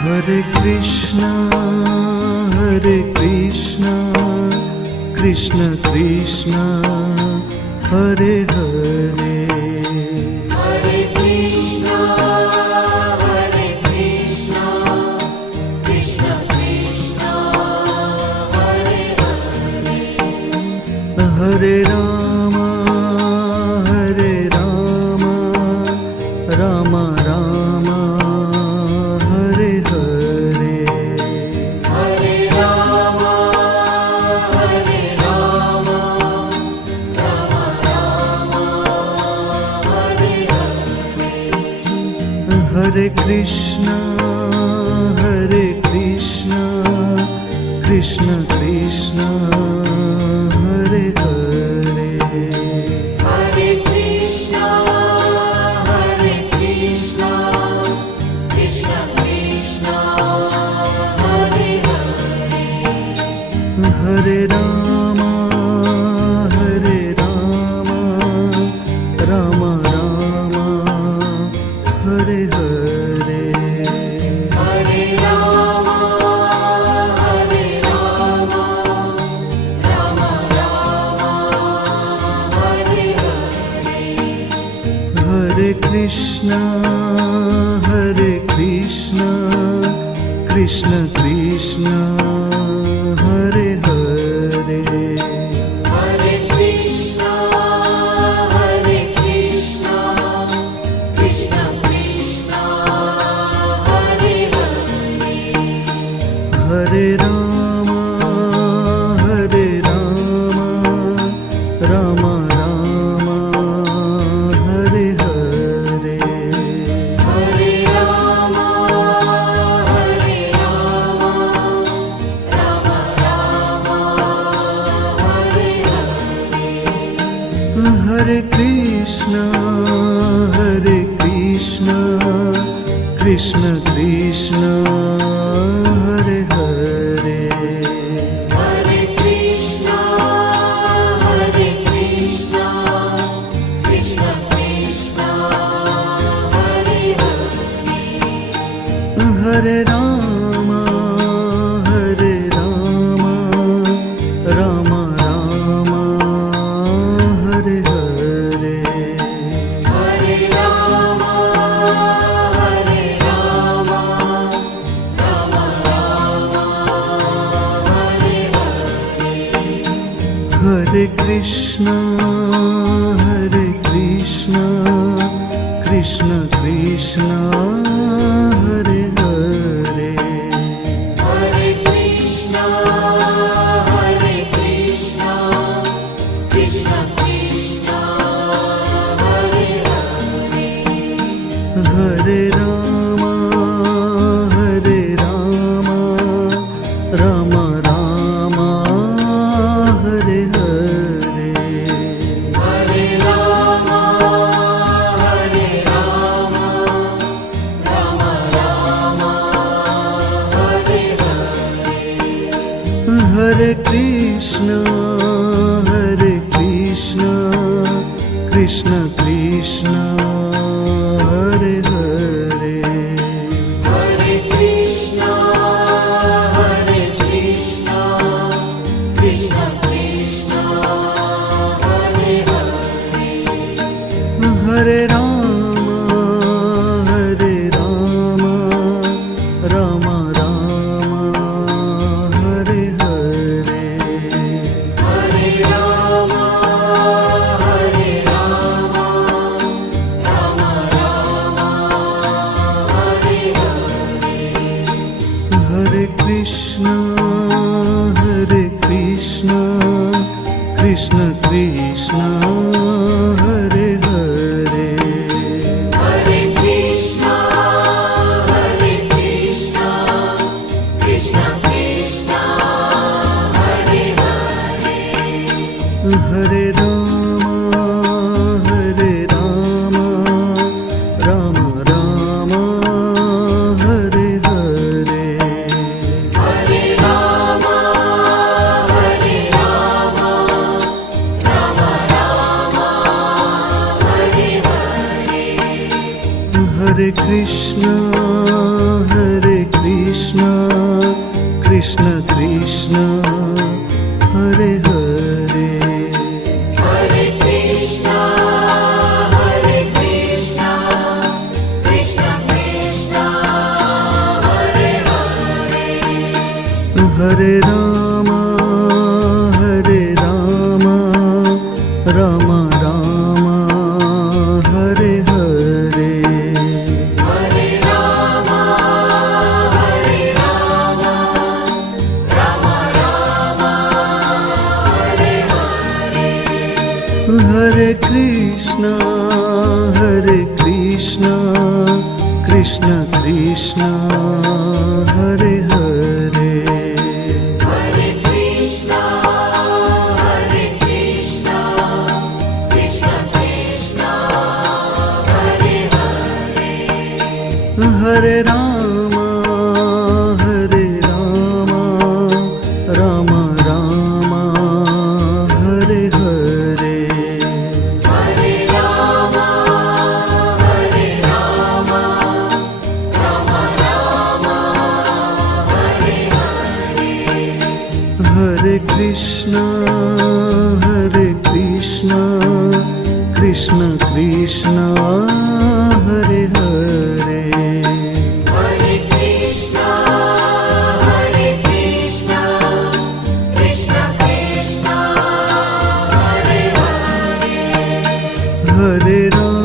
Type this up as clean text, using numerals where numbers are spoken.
Hare Krishna, Hare Krishna, Krishna Krishna, Hare Hare. Hare Krishna, Hare Krishna, Krishna Krishna, Hare Hare. Hare Rama, Hare Rama, Rama Rama, Hare Hare. Hare Rama, Hare Rama, Rama Rama, Hare Hare. Hare Krishna, Hare Krishna, Krishna Krishna, Hare Hare. Hare Krishna, Hare Krishna, Krishna Krishna, Hare Hare. Hare Rama, Hare Rama, Rama Rama, Hare Hare. Hare Rama, Hare Rama, Rama Rama, Hare Hare. Hare Krishna, Hare Krishna, Krishna Krishna, Hare Hare. Hare Krishna, Hare Krishna, Krishna Krishna, Hare Hare. Hare Rama, Hare Rama, Rama Rama, Hare Hare. Hare Rama, Hare Rama, Rama Rama, Hare Hare. Hare Krishna, Hare Krishna, Krishna Krishna, Hare Hare. Hare Krishna, Hare Krishna, Krishna Krishna, Hare Hare. Hare Rama, Hare Rama, Rama Rama, Hare Hare. Hare Rama, Hare Rama, Rama Rama, Hare Hare. Hare Krishna, Hare Krishna, Krishna Krishna, Hare Hare. Hare Krishna, Hare Krishna, Krishna Krishna, Hare Hare. Hare Rama, Hare Rama, Rama Rama, Hare Hare. Hare Rama, Hare Rama, Rama Rama, Hare Hare. Hare Krishna, Hare Krishna, Krishna Krishna, Hare Hare. Hare Krishna, Hare Krishna, Krishna Krishna, Hare Hare. Hare Rama, Hare Rama, Rama Rama, Hare Hare. Hare Rama, Hare Rama, Rama Rama, Hare Hare. Hare Krishna, Hare Krishna, Krishna Krishna, Hare Hare. Hare Krishna, Hare Krishna, Krishna Krishna, Hare Hare. Hare Rama, Hare Rama, Rama Rama, Hare Hare. Hare Rama, Hare Rama, Rama Rama, Hare Krishna, Krishna Krishna, Hare Hare. Hare Krishna, Krishna Krishna, Hare Hare. Hare Rama, Rama Rama, Hare Hare. Hare Rama, Rama Rama, Hare Hare. Hare Krishna, Krishna Krishna, Hare Hare. Hare Krishna, Krishna Krishna, Hare Hare. Hare Rama, Rama Rama, Hare Hare. Hare Rama, Rama Rama, Hare Hare. Hare Krishna, Krishna Krishna, Hare Hare. Hare Krishna, Krishna Krishna, Hare Hare. Hare Rama,